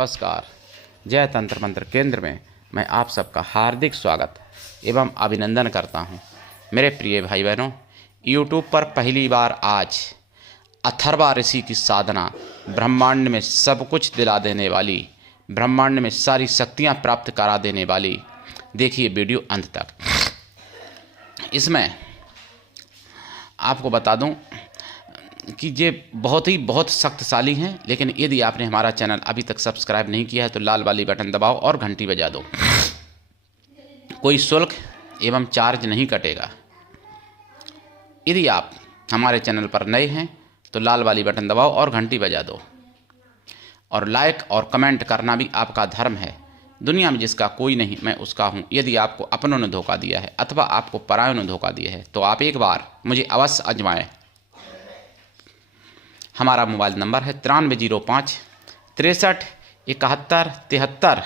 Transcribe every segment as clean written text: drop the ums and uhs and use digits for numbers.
नमस्कार। जय तंत्र मंत्र केंद्र में मैं आप सबका हार्दिक स्वागत एवं अभिनंदन करता हूं। मेरे प्रिय भाई बहनों, यूट्यूब पर पहली बार आज अथर्वा ऋषि की साधना, ब्रह्मांड में सब कुछ दिला देने वाली, ब्रह्मांड में सारी शक्तियां प्राप्त करा देने वाली, देखिए वीडियो अंत तक। इसमें आपको बता दूं कि ये बहुत शक्तिशाली हैं, लेकिन यदि आपने हमारा चैनल अभी तक सब्सक्राइब नहीं किया है तो लाल वाली बटन दबाओ और घंटी बजा दो। कोई शुल्क एवं चार्ज नहीं कटेगा। यदि आप हमारे चैनल पर नए हैं तो लाल वाली बटन दबाओ और घंटी बजा दो। और लाइक और कमेंट करना भी आपका धर्म है। दुनिया में जिसका कोई नहीं, मैं उसका हूँ। यदि आपको अपनों ने धोखा दिया है अथवा आपको परायों ने धोखा दिया है तो आप एक बार मुझे अवश्य आजमाएं। हमारा मोबाइल नंबर है 9305 63 71 73।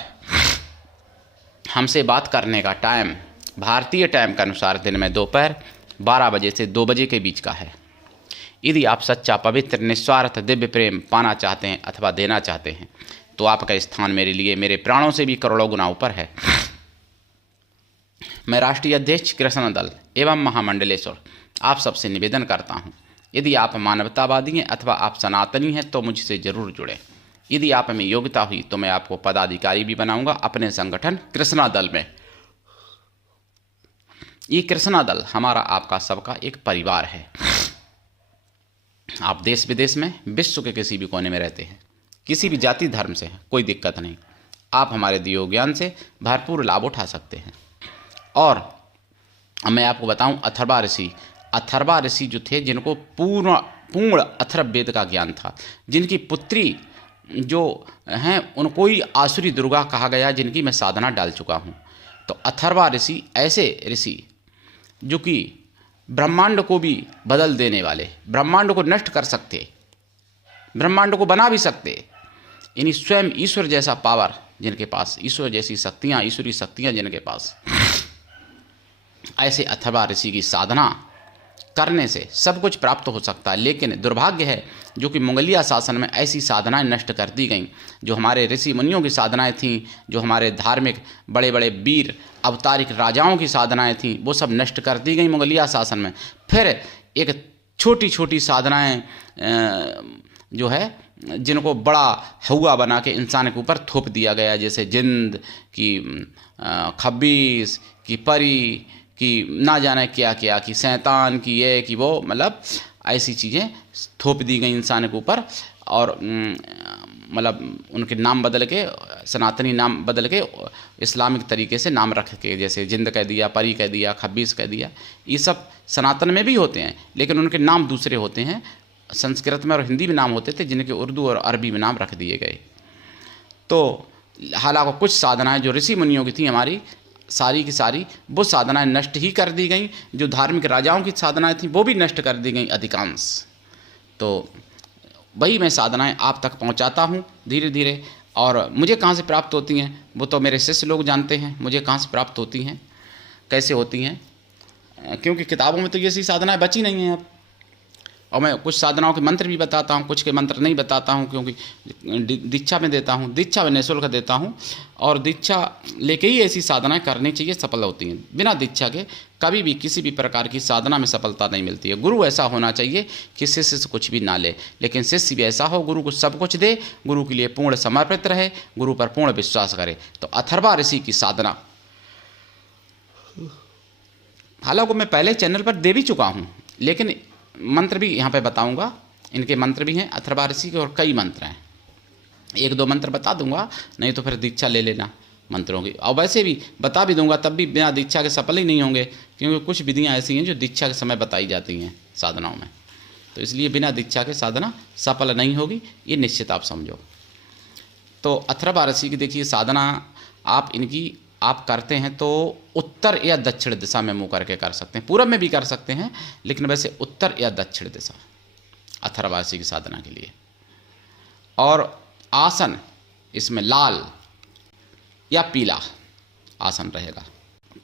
हमसे बात करने का टाइम भारतीय टाइम के अनुसार दिन में दोपहर 12 बजे से 2 बजे के बीच का है। यदि आप सच्चा, पवित्र, निस्वार्थ दिव्य प्रेम पाना चाहते हैं अथवा देना चाहते हैं तो आपका स्थान मेरे लिए मेरे प्राणों से भी करोड़ों गुना ऊपर है। मैं राष्ट्रीय अध्यक्ष कृष्ण दल एवं महामंडलेश्वर आप सबसे निवेदन करता हूं, यदि आप मानवतावादी हैं अथवा आप सनातनी हैं तो मुझसे जरूर जुड़ें। यदि आप में योग्यता हुई तो मैं आपको पदाधिकारी भी बनाऊंगा अपने संगठन कृष्णा दल में। ये कृष्णा दल हमारा आपका सबका एक परिवार है। आप देश विदेश में, विश्व के किसी भी कोने में रहते हैं, किसी भी जाति धर्म से हैं, कोई दिक्कत नहीं। आप हमारे दिए ज्ञान से भरपूर लाभ उठा सकते हैं। और मैं आपको बताऊं, अथर्वा ऋषि जो थे, जिनको पूर्ण अथर्ववेद का ज्ञान था, जिनकी पुत्री जो हैं उनको ही आसुरी दुर्गा कहा गया, जिनकी मैं साधना डाल चुका हूं। तो अथर्वा ऋषि ऐसे ऋषि जो कि ब्रह्मांड को भी बदल देने वाले, ब्रह्मांड को नष्ट कर सकते, ब्रह्मांड को बना भी सकते, यानी स्वयं ईश्वर जैसा पावर जिनके पास, ईश्वर जैसी शक्तियाँ, ईश्वरी शक्तियाँ जिनके पास, ऐसे अथर्वा ऋषि की साधना करने से सब कुछ प्राप्त हो सकता है। लेकिन दुर्भाग्य है जो कि मुगलिया शासन में ऐसी साधनाएं नष्ट कर दी गईं। जो हमारे ऋषि मुनियों की साधनाएं थीं, जो हमारे धार्मिक बड़े बड़े वीर अवतारिक राजाओं की साधनाएं थीं, वो सब नष्ट कर दी गई मुगलिया शासन में। फिर एक छोटी छोटी साधनाएं जो है, जिनको बड़ा हुआ बना के इंसान के ऊपर थोप दिया गया, जैसे जिंद की, खब्बीस की, परी कि ना जाने क्या क्या, कि शैतान की, ये कि वो, मतलब ऐसी चीज़ें थोप दी गई इंसान के ऊपर। और मतलब उनके नाम बदल के, सनातनी नाम बदल के इस्लामिक तरीके से नाम रख के, जैसे जिंद कह दिया, परी कह दिया, खब्बीस कह दिया। ये सब सनातन में भी होते हैं, लेकिन उनके नाम दूसरे होते हैं। संस्कृत में और हिंदी में नाम होते थे, जिनके उर्दू और अरबी में नाम रख दिए गए। तो हालांकि कुछ साधनाएं जो ऋषि मुनियों की थी हमारी, सारी की सारी वो साधनाएं नष्ट ही कर दी गई। जो धार्मिक राजाओं की साधनाएं थीं वो भी नष्ट कर दी गई अधिकांश। तो वही मैं साधनाएं आप तक पहुंचाता हूं धीरे धीरे। और मुझे कहां से प्राप्त होती हैं वो तो मेरे शिष्य लोग जानते हैं, मुझे कहां से प्राप्त होती हैं, कैसे होती हैं, क्योंकि किताबों में तो ये सी साधनाएँ बची नहीं हैं अब। और मैं कुछ साधनाओं के मंत्र भी बताता हूँ, कुछ के मंत्र नहीं बताता हूँ, क्योंकि दीक्षा में देता हूँ, दीक्षा में निःशुल्क देता हूँ। और दीक्षा लेके ही ऐसी साधनाएं करनी चाहिए, सफल होती हैं। बिना दीक्षा के कभी भी किसी भी प्रकार की साधना में सफलता नहीं मिलती है। गुरु ऐसा होना चाहिए कि शिष्य से कुछ भी ना ले, लेकिन शिष्य भी ऐसा हो, गुरु को सब कुछ दे, गुरु के लिए पूर्ण समर्पित रहे, गुरु पर पूर्ण विश्वास करे। तो अथर्वा ऋषि की साधना हालांकि मैं पहले चैनल पर दे भी चुका हूँ, लेकिन मंत्र भी यहाँ पे बताऊंगा। इनके मंत्र भी हैं अथर्वा ऋषि के, और कई मंत्र हैं। 1-2 मंत्र बता दूंगा, नहीं तो फिर दीक्षा ले लेना मंत्रों की। और वैसे भी बता भी दूंगा, तब भी बिना दीक्षा के सफल ही नहीं होंगे, क्योंकि कुछ विधियाँ ऐसी हैं जो दीक्षा के समय बताई जाती हैं साधनाओं में। तो इसलिए बिना दीक्षा के साधना सफल नहीं होगी, ये निश्चित आप समझो। तो अथर्वा ऋषि की देखिए साधना आप करते हैं तो उत्तर या दक्षिण दिशा में मुंह करके कर सकते हैं। पूरब में भी कर सकते हैं, लेकिन वैसे उत्तर या दक्षिण दिशा अथर्वा ऋषि की साधना के लिए। और आसन इसमें लाल या पीला आसन रहेगा।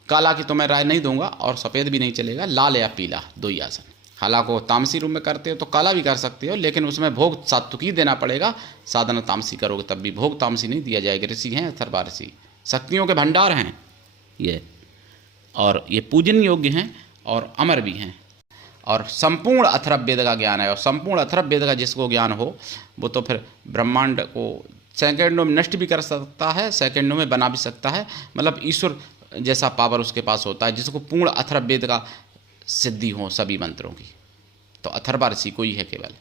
काला की तो मैं राय नहीं दूंगा और सफ़ेद भी नहीं चलेगा, लाल या पीला 2 ही आसन। को तामसी रूप में करते हो तो काला भी कर सकते हो, लेकिन उसमें भोग सात्विकी देना पड़ेगा। साधना तामसी करोगे तब भी भोग तामसी नहीं दिया जाएगा। ऋषि हैं अथर्वा ऋषि, शक्तियों के भंडार हैं ये, और ये पूजन योग्य हैं और अमर भी हैं। और संपूर्ण अथर्व वेद का ज्ञान है, और संपूर्ण अथर्व वेद का जिसको ज्ञान हो वो तो फिर ब्रह्मांड को सेकंडों में नष्ट भी कर सकता है, सेकंडों में बना भी सकता है। मतलब ईश्वर जैसा पावर उसके पास होता है, जिसको पूर्ण अथर्व वेद का सिद्धि हो सभी मंत्रों की। तो अथर्वा ऋषि को ही है केवल।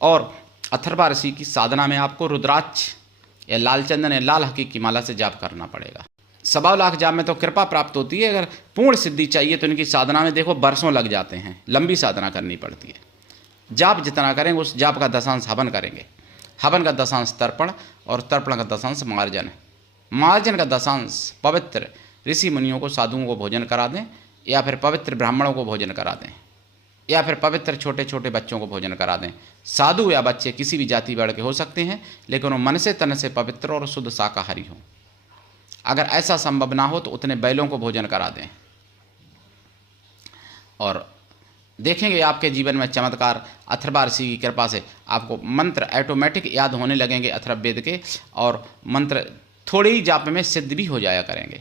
और अथर्वा ऋषि की साधना में आपको रुद्राक्ष या लाल चंदन या लाल हकीक की माला से जाप करना पड़ेगा। 1.25 लाख जाप में तो कृपा प्राप्त होती है। अगर पूर्ण सिद्धि चाहिए तो इनकी साधना में देखो वर्षों लग जाते हैं, लंबी साधना करनी पड़ती है। जाप जितना करेंगे उस जाप का दशांश हवन करेंगे, हवन का दशांश तर्पण, और तर्पण का दशांश मार्जन, मार्जन का दशांश पवित्र ऋषि मुनियों को साधुओं को भोजन करा दें, या फिर पवित्र ब्राह्मणों को भोजन करा दें, या फिर पवित्र छोटे छोटे बच्चों को भोजन करा दें। साधु या बच्चे किसी भी जाति वर्ग के हो सकते हैं, लेकिन वो मन से तन से पवित्र और शुद्ध शाकाहारी हों। अगर ऐसा संभव ना हो तो उतने बैलों को भोजन करा दें, और देखेंगे आपके जीवन में चमत्कार। अथर्वा ऋषि की कृपा से आपको मंत्र ऑटोमेटिक याद होने लगेंगे अथर्व वेद के, और मंत्र थोड़ी ही जाप में सिद्ध भी हो जाया करेंगे।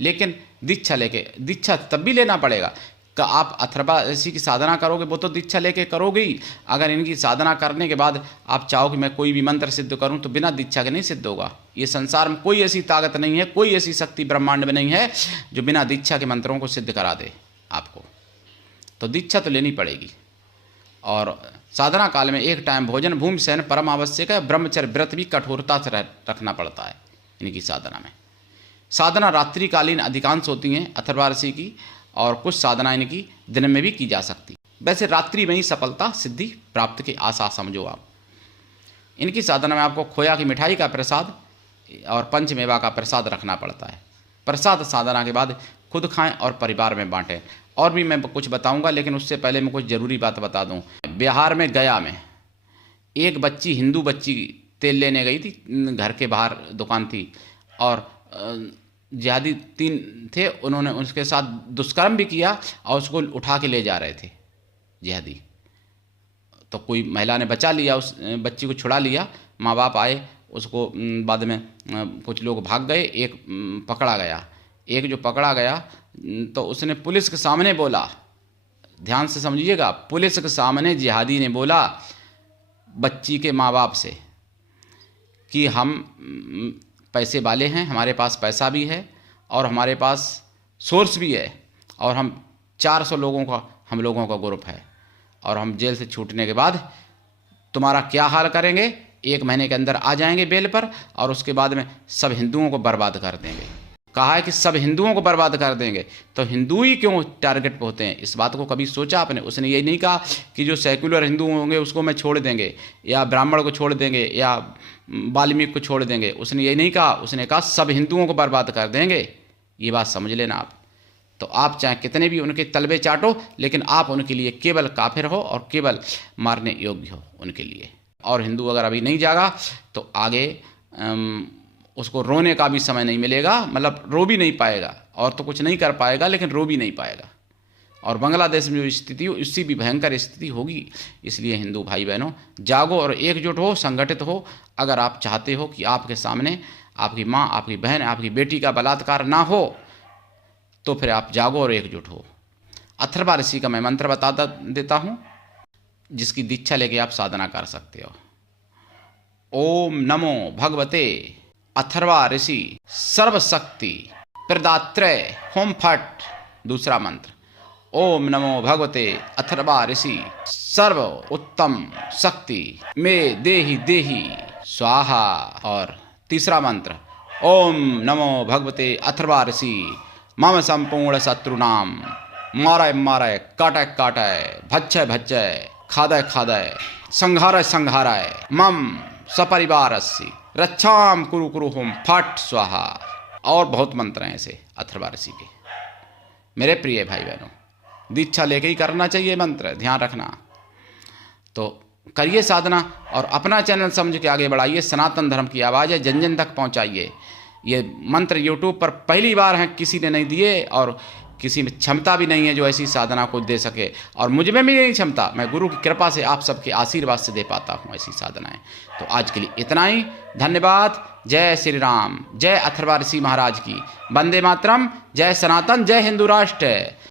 लेकिन दीक्षा लेके, दीक्षा तब भी लेना पड़ेगा कि आप अथर्वा ऋषि की साधना करोगे, वो तो दीक्षा लेके करोगे ही। अगर इनकी साधना करने के बाद आप चाहो कि मैं कोई भी मंत्र सिद्ध करूं, तो बिना दीक्षा के नहीं सिद्ध होगा। ये संसार में कोई ऐसी ताकत नहीं है, कोई ऐसी शक्ति ब्रह्मांड में नहीं है जो बिना दीक्षा के मंत्रों को सिद्ध करा दे आपको। तो दीक्षा तो लेनी पड़ेगी। और साधना काल में एक टाइम भोजन, भूमि शयन परम आवश्यक है। ब्रह्मचर्य व्रत भी कठोरता से रखना पड़ता है इनकी साधना में। साधना रात्रिकालीन अधिकांश होती हैं अथर्वा ऋषि की, और कुछ साधना इनकी दिन में भी की जा सकती। वैसे रात्रि में ही सफलता सिद्धि प्राप्त की आशा समझो आप। इनकी साधना में आपको खोया की मिठाई का प्रसाद और पंचमेवा का प्रसाद रखना पड़ता है। प्रसाद साधना के बाद खुद खाएं और परिवार में बांटें। और भी मैं कुछ बताऊंगा, लेकिन उससे पहले मैं कुछ ज़रूरी बात बता दूं। बिहार में गया में एक बच्ची, हिंदू बच्ची तेल लेने गई थी, घर के बाहर दुकान थी, और जिहादी 3 थे, उन्होंने उसके साथ दुष्कर्म भी किया और उसको उठा के ले जा रहे थे जिहादी। तो कोई महिला ने बचा लिया, उस बच्ची को छुड़ा लिया। माँ बाप आए, उसको बाद में कुछ लोग भाग गए, एक पकड़ा गया। एक जो पकड़ा गया तो उसने पुलिस के सामने बोला, ध्यान से समझिएगा, पुलिस के सामने जिहादी ने बोला बच्ची के माँ बाप से कि हम पैसे वाले हैं, हमारे पास पैसा भी है और हमारे पास सोर्स भी है, और हम 400 लोगों का, हम लोगों का ग्रुप है, और हम जेल से छूटने के बाद तुम्हारा क्या हाल करेंगे, 1 महीने के अंदर आ जाएंगे बेल पर, और उसके बाद में सब हिंदुओं को बर्बाद कर देंगे। कहा है कि सब हिंदुओं को बर्बाद कर देंगे। तो हिंदू ही क्यों टारगेट पे होते हैं, इस बात को कभी सोचा आपने? उसने ये नहीं कहा कि जो सेक्युलर हिंदू होंगे उसको मैं छोड़ देंगे, या ब्राह्मण को छोड़ देंगे, या वाल्मीकि को छोड़ देंगे। उसने ये नहीं कहा, उसने कहा सब हिंदुओं को बर्बाद कर देंगे। ये बात समझ लेना आप। तो आप चाहे कितने भी उनके तलबे चाटो, लेकिन आप उनके लिए केवल काफिर हो और केवल मारने योग्य हो उनके लिए। और हिंदू अगर अभी नहीं जागा तो आगे उसको रोने का भी समय नहीं मिलेगा, मतलब रो भी नहीं पाएगा, और तो कुछ नहीं कर पाएगा लेकिन रो भी नहीं पाएगा। और बांग्लादेश में जो स्थिति हो, इससे भी भयंकर स्थिति होगी। इसलिए हिंदू भाई बहनों, जागो और एकजुट हो, संगठित हो। अगर आप चाहते हो कि आपके सामने आपकी माँ, आपकी बहन, आपकी बेटी का बलात्कार ना हो, तो फिर आप जागो और एकजुट हो। अथर्वा ऋषि का मैं मंत्र बता देता हूँ, जिसकी दीक्षा लेके आप साधना कर सकते हो। ओम नमो भगवते अथर्वा ऋषि सर्वशक्ति प्रदात्रे होम फट। दूसरा मंत्र, ओम नमो भगवते अथर्वा ऋषि सर्व उत्तम शक्ति में देहि देहि स्वाहा। और तीसरा मंत्र, ओम नमो भगवते अथर्वा ऋषि मम संपूर्ण शत्रुनाम मारय मारय काटय काटय भक्षय भक्षय खादय खादय संहारय संहारय मम सपरिवारस्य रक्षाम कुरु कुरु होम फट स्वाहा। और बहुत मंत्र हैं ऐसे अथर्वा ऋषि के। मेरे प्रिय भाई बहनों, दीक्षा लेके ही करना चाहिए मंत्र, ध्यान रखना। तो करिए साधना और अपना चैनल समझ के आगे बढ़ाइए। सनातन धर्म की आवाज़ है, जन जन तक पहुंचाइए। ये मंत्र यूट्यूब पर पहली बार हैं, किसी ने नहीं दिए, और किसी में क्षमता भी नहीं है जो ऐसी साधना को दे सके, और मुझ में भी नहीं क्षमता। मैं गुरु की कृपा से आप सबके आशीर्वाद से दे पाता हूँ ऐसी साधनाएं। तो आज के लिए इतना ही, धन्यवाद। जय श्री राम, जय अथर्वा ऋषि महाराज की, वंदे मातरम, जय सनातन, जय हिंदू राष्ट्र।